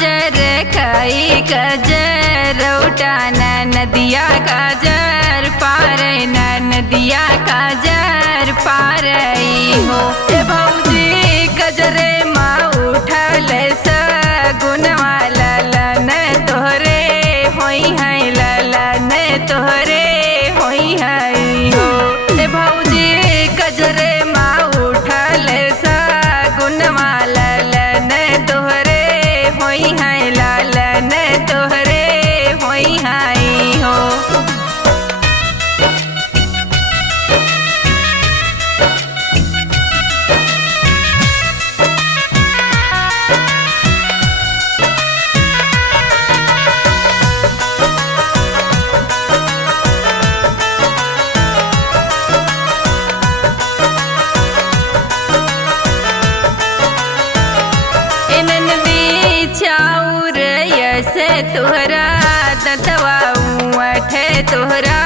गाजर खाई गाजर उठाना नदिया गाजर पार न नदिया गाजर पार हो भौजी गजरे माँ उठल सगुनवा ललन तोहरे होई है ललन तोहरे होई है हो भौजी गजरे माँ उठल सगुनवा ललन तोहरे होई है ललन तोहरे होई है हो। चाउर यसे तोहरा दतवा अठे तोहरा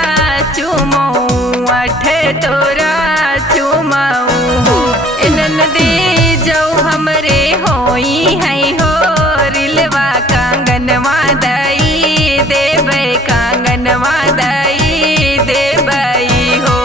चुमऊ अठे तोहरा चुमऊ इनन दे जाऊ हमरे होई है हो रिलवा कांगनवा दई देबै कांगनवा दई देबै हो।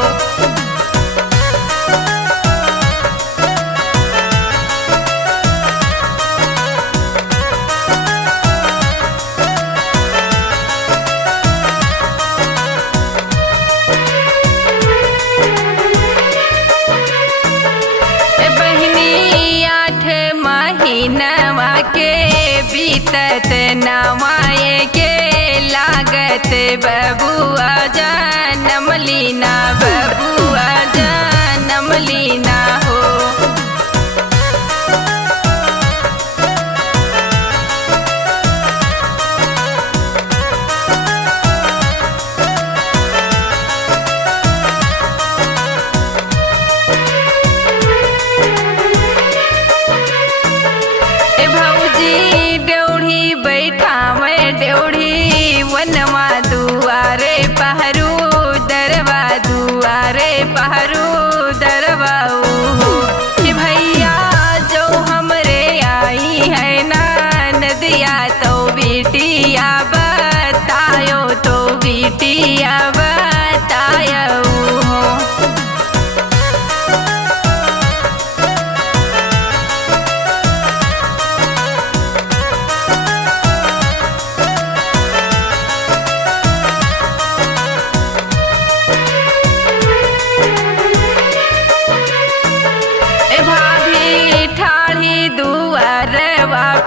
नवा के बीतत नवाए के लागत बबुआ जनम लीना बबुआ जनम लीना हो। ड्योढ़ी वनवा दुआरे पहरू दरवा दुआरे पहरू दरवा भैया जो हमरे आई है ना नदिया तो बिटिया बतायो तो बिटिया बतायो हो।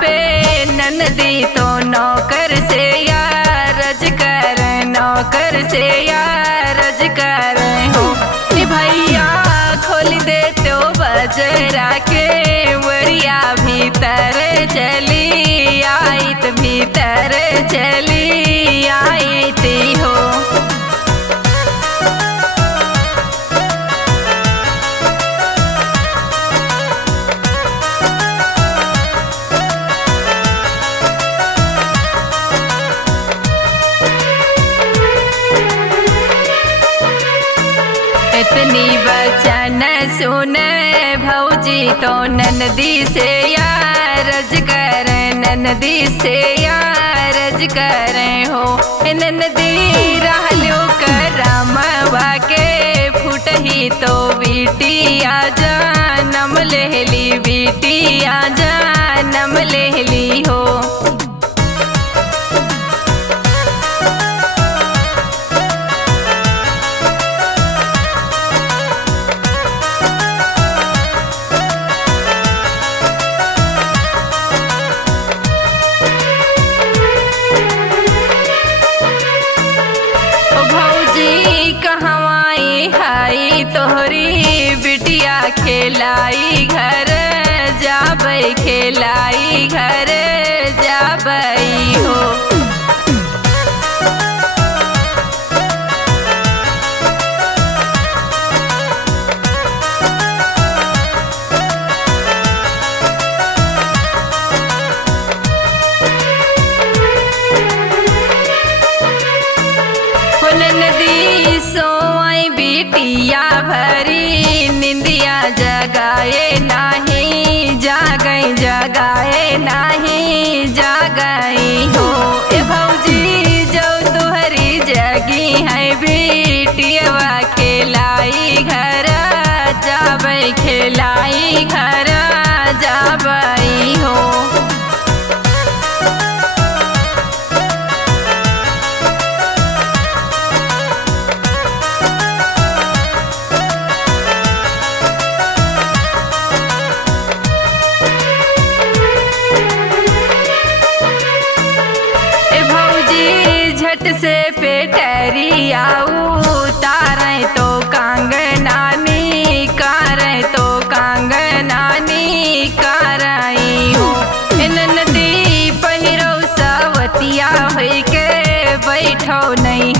पे ननदी तो नौकर से यारज कर नौकर से यारज कर हो भैया खोल दे तो बजरा के वरिया भीतर चली आइत भीतर चली आईती हो। इतनी वचन सुन भौजी तो ननदी से यारज कर ननदी से यारज कर हो ननदी रहलो करमवा के फुटही तो बिटिया जनम लेहली बिटिया जनम लेहली हो। तोहरी बिटिया खेलाई घर जाबै खेलाई घर जाबै हो। नदी सोई बिटिया भरी निंदिया जगाए नाही जागई जगाए नाही जाग सड़िया उतारे तो कांगनानी करे तो कांगनानी कराई हो नदी पहिरो सवतिया होई के बैठो नहीं